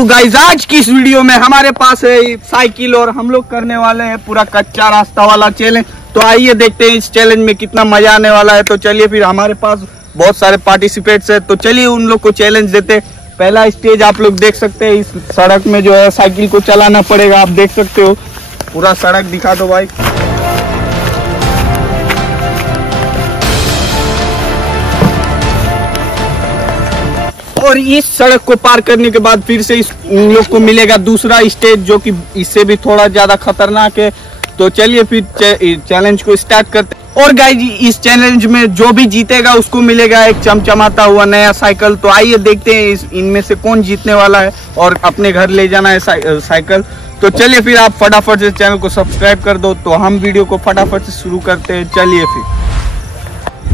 तो गाइस आज की इस वीडियो में हमारे पास है साइकिल और हम लोग करने वाले हैं पूरा कच्चा रास्ता वाला चैलेंज। तो आइए देखते हैं इस चैलेंज में कितना मजा आने वाला है। तो चलिए फिर हमारे पास बहुत सारे पार्टिसिपेट्स हैं, तो चलिए उन लोग को चैलेंज देते हैं। पहला स्टेज आप लोग देख सकते हैं, इस सड़क में जो है साइकिल को चलाना पड़ेगा। आप देख सकते हो, पूरा सड़क दिखा दो भाई। और इस सड़क को पार करने के बाद फिर से इन लोग को मिलेगा दूसरा स्टेज, जो कि इससे भी थोड़ा ज्यादा खतरनाक है। तो चलिए फिर चैलेंज को स्टार्ट करते हैं। और गाइस इस चैलेंज में जो भी जीतेगा उसको मिलेगा एक चमचमाता हुआ नया साइकिल। तो आइए देखते हैं इनमें से कौन जीतने वाला है और अपने घर ले जाना है साइकिल। तो चलिए फिर आप फटाफट से चैनल को सब्सक्राइब कर दो। तो हम वीडियो को फटाफट से शुरू करते हैं। चलिए फिर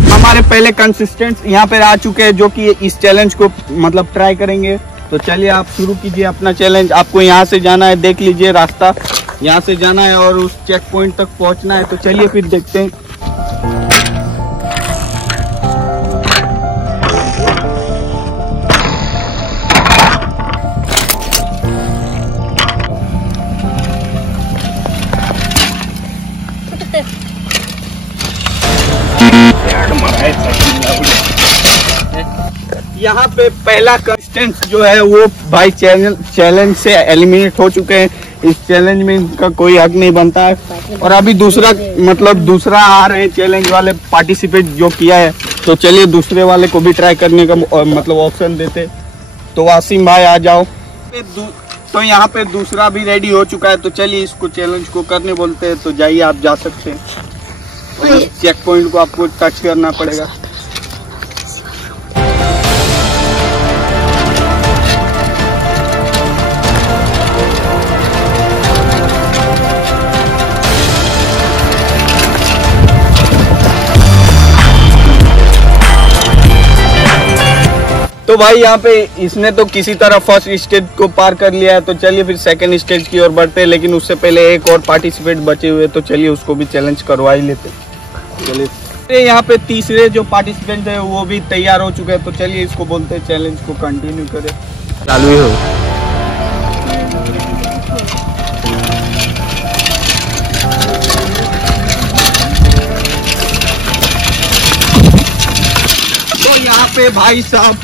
हमारे पहले कंसिस्टेंट्स यहाँ पे आ चुके हैं, जो कि इस चैलेंज को मतलब ट्राई करेंगे। तो चलिए आप शुरू कीजिए अपना चैलेंज। आपको यहाँ से जाना है, देख लीजिए रास्ता, यहाँ से जाना है और उस चेक पॉइंट तक पहुँचना है। तो चलिए फिर देखते हैं। यहाँ पे पहला कंटेस्टेंट जो है वो भाई चैलेंज से एलिमिनेट हो चुके हैं। इस चैलेंज में इनका कोई हक नहीं बनता है। और अभी दूसरा आ रहे हैं चैलेंज वाले पार्टिसिपेट जो किया है। तो चलिए दूसरे वाले को भी ट्राई करने का मतलब ऑप्शन देते। तो वासिम भाई आ जाओ। तो यहाँ पे दूसरा भी रेडी हो चुका है। तो चलिए इसको चैलेंज को करने बोलते हैं। तो जाइए, आप जा सकते हैं। चेक पॉइंट को आपको टच करना पड़ेगा। तो भाई यहाँ पे इसने तो किसी तरह फर्स्ट स्टेज को पार कर लिया है। तो चलिए फिर सेकंड स्टेज की ओर बढ़ते हैं। लेकिन उससे पहले एक और पार्टिसिपेट बचे हुए, तो चलिए उसको भी चैलेंज करवा ही लेते। चलिए यहाँ पे तीसरे जो पार्टिसिपेंट है वो भी तैयार हो चुके हैं। तो चलिए इसको बोलते हैं चैलेंज को कंटिन्यू करें। चालू ही हो। तो यहाँ पे भाई साहब,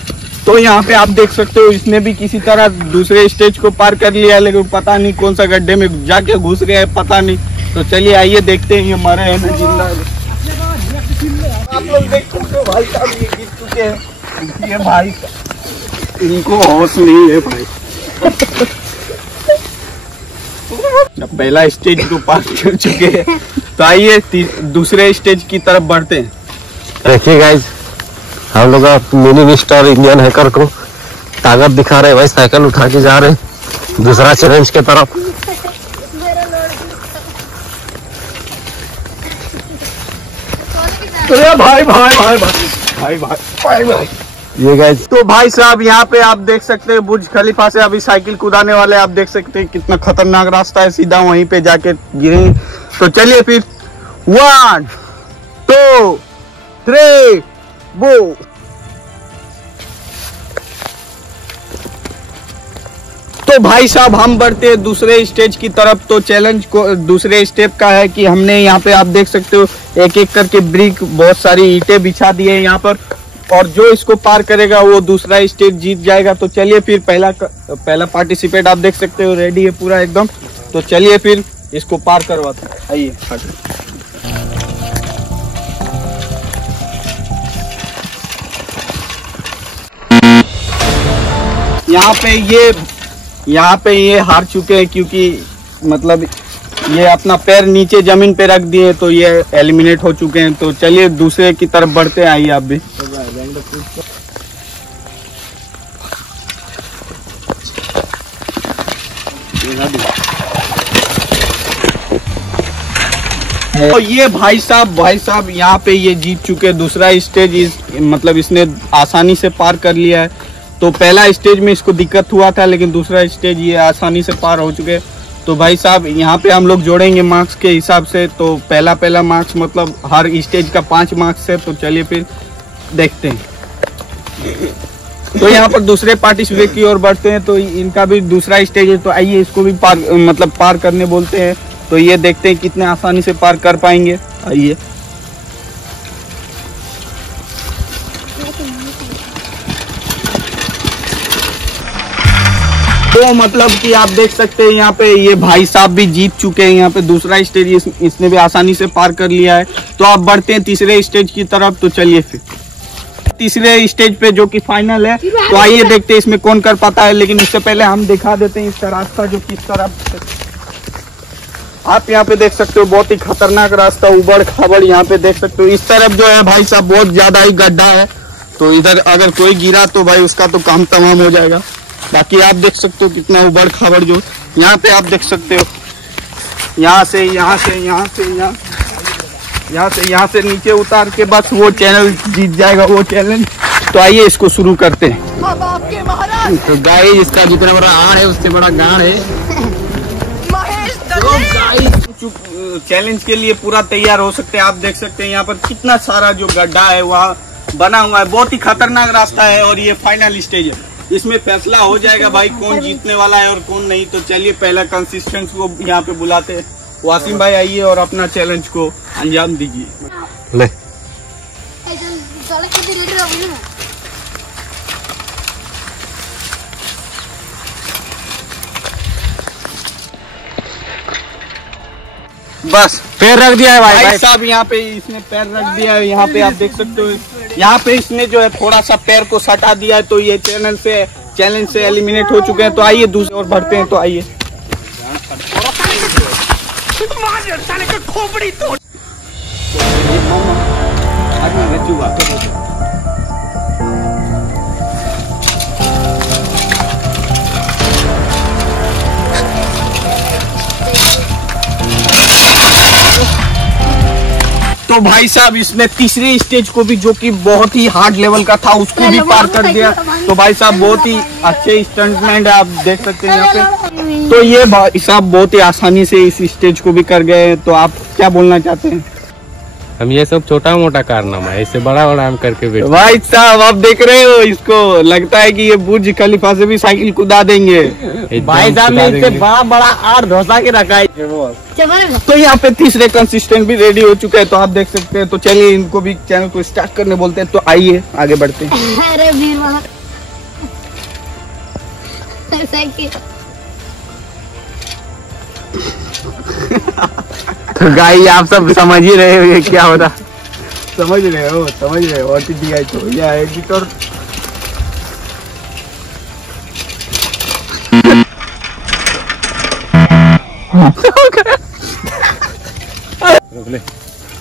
तो यहाँ पे आप देख सकते हो इसने भी किसी तरह दूसरे स्टेज को पार कर लिया, लेकिन पता नहीं कौन सा गड्ढे में जाके घुस गया है, पता नहीं। तो चलिए आइए देखते हैं ये मरे हैं ना जिंदा। आप लोग देख सकते हो भाई साहब ये गिर चुके हैं। ये भाई इनको होश नहीं है भाई। पहला स्टेज को पार कर चुके हैं। तो आइए दूसरे स्टेज की तरफ बढ़ते हैं। देखिए गाइस, हम लोग मिनी मिस्टर इंडियन हैकर को ताकत दिखा रहे हैं भाई। साइकिल उठा के जा रहे हैं दूसरा चैलेंज के तरफ। भाई भाई भाई भाई भाई भाई भाई भाई ये गाइस, तो भाई साहब यहाँ पे आप देख सकते हैं बुर्ज खलीफा से अभी साइकिल कुदाने वाले। आप देख सकते हैं कितना खतरनाक रास्ता है, सीधा वहीं पे जाके गिरेंगे। तो चलिए फिर 1 2 3 वो। तो भाई साहब हम बढ़ते हैं दूसरे स्टेज की तरफ। तो चैलेंज को दूसरे स्टेप का है कि हमने यहाँ पे आप देख सकते हो एक एक करके ब्रिक, बहुत सारी ईंटें बिछा दी है यहाँ पर। और जो इसको पार करेगा वो दूसरा स्टेज जीत जाएगा। तो चलिए फिर पहला पार्टिसिपेट आप देख सकते हो रेडी है पूरा एकदम। तो चलिए फिर इसको पार करवाते हैं। आइए यहाँ पे ये हार चुके हैं, क्योंकि मतलब ये अपना पैर नीचे जमीन पे रख दिए, तो ये एलिमिनेट हो चुके हैं। तो चलिए दूसरे की तरफ बढ़ते हैं। आइए आप भी। तो ये भाई साहब यहाँ पे ये जीत चुके हैं दूसरा स्टेज। मतलब इसने आसानी से पार कर लिया है। तो पहला स्टेज में इसको दिक्कत हुआ था, लेकिन दूसरा स्टेज ये आसानी से पार हो चुके हैं। तो भाई साहब यहाँ पे हम लोग जोड़ेंगे मार्क्स के हिसाब से। तो पहला मार्क्स मतलब हर स्टेज का 5 मार्क्स है। तो चलिए फिर देखते हैं। तो यहाँ पर दूसरे पार्टिसिपेट की ओर बढ़ते हैं, तो इनका भी दूसरा स्टेज है, तो आइए इसको भी पार करने बोलते हैं। तो ये देखते हैं कितने आसानी से पार कर पाएंगे। आइए। तो मतलब कि आप देख सकते हैं यहाँ पे ये भाई साहब भी जीत चुके हैं। यहाँ पे दूसरा स्टेज इसने भी आसानी से पार कर लिया है। तो आप बढ़ते हैं तीसरे स्टेज की तरफ। तो चलिए फिर तीसरे स्टेज पे जो कि फाइनल है, तो आइए देखते हैं इसमें कौन कर पाता है। लेकिन उससे पहले हम दिखा देते हैं इसका रास्ता जो किस तरफ। आप यहाँ पे देख सकते हो बहुत ही खतरनाक रास्ता, उबड़ खाबड़। यहाँ पे देख सकते हो इस तरफ जो है भाई साहब बहुत ज्यादा ही गड्ढा है। तो इधर अगर कोई गिरा तो भाई उसका तो काम तमाम हो जाएगा। बाकी आप देख सकते हो कितना उबड़ खाबड़ जो यहाँ पे आप देख सकते हो। यहाँ से नीचे उतार के बस वो चैनल जीत जाएगा, वो चैलेंज। तो आइए इसको शुरू करते हैं। तो गाइस इसका जितना बड़ा आड़ है उससे बड़ा गाड़ है। तो गाइस चैलेंज के लिए पूरा तैयार हो सकते हैं। आप देख सकते हैं यहाँ पर कितना सारा जो गड्ढा है वहाँ बना हुआ है। बहुत ही खतरनाक रास्ता है और ये फाइनल स्टेज है। इसमें फैसला हो जाएगा भाई कौन जीतने वाला है और कौन नहीं। तो चलिए पहला कंसिस्टेंट को यहाँ पे बुलाते हैं। वासिम भाई आइए और अपना चैलेंज को अंजाम दीजिए। ले बस पैर रख दिया है भाई साहब। यहाँ पे इसने पैर रख दिया है। यहाँ पे आप देख सकते हो यहाँ पे इसने जो है थोड़ा सा पैर को सटा दिया है। तो ये चैलेंज से एलिमिनेट हो चुके हैं। तो आइए दूसरी ओर बढ़ते हैं। तो आइए तो भाई साहब इसने तीसरे स्टेज को भी जो कि बहुत ही हार्ड लेवल का था उसको भी पार कर दिया। तो भाई साहब बहुत ही अच्छे स्टंटमैन है, आप देख सकते हैं यहाँ पे। तो ये भाई साहब बहुत ही आसानी से इस स्टेज को भी कर गए। तो आप क्या बोलना चाहते हैं? हम ये सब छोटा मोटा कारनामा है, इससे बड़ा हम करके बैठे। भाई साहब आप देख रहे हो इसको, लगता है कि ये बुर्ज खलीफा से भी साइकिल कुदा देंगे। भाई साहब ने इससे बड़ा आड़ धोसा के रखा है। तो यहाँ पे तीसरे कंसिस्टेंट भी रेडी हो चुके हैं। तो आप देख सकते हैं। तो चलिए इनको भी चैनल को स्टार्ट करने बोलते हैं। तो आइए आगे बढ़ते हैं। अरे वीर वाला तो गाइस आप सब समझ ही रहे हो ये क्या होता। समझ रहे हो OTDI तो या एडिटर।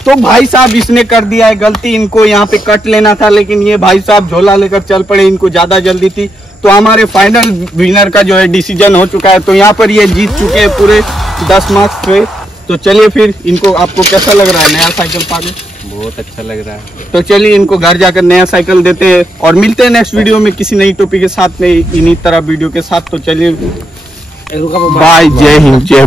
तो भाई साहब इसने कर दिया है गलती। इनको यहाँ पे कट लेना था लेकिन ये भाई साहब झोला लेकर चल पड़े, इनको ज्यादा जल्दी थी। तो हमारे फाइनल विनर का जो है डिसीजन हो चुका है। तो यहाँ पर ये जीत चुके हैं पूरे 10 मार्क्स पे। तो चलिए फिर इनको, आपको कैसा लग रहा है नया साइकिल पाके? बहुत अच्छा लग रहा है। तो चलिए इनको घर जाकर नया साइकिल देते हैं और मिलते हैं नेक्स्ट वीडियो में किसी नई टॉपिक के साथ में, इन्हीं तरह वीडियो के साथ। तो चलिए बाय, जय हिंद, जय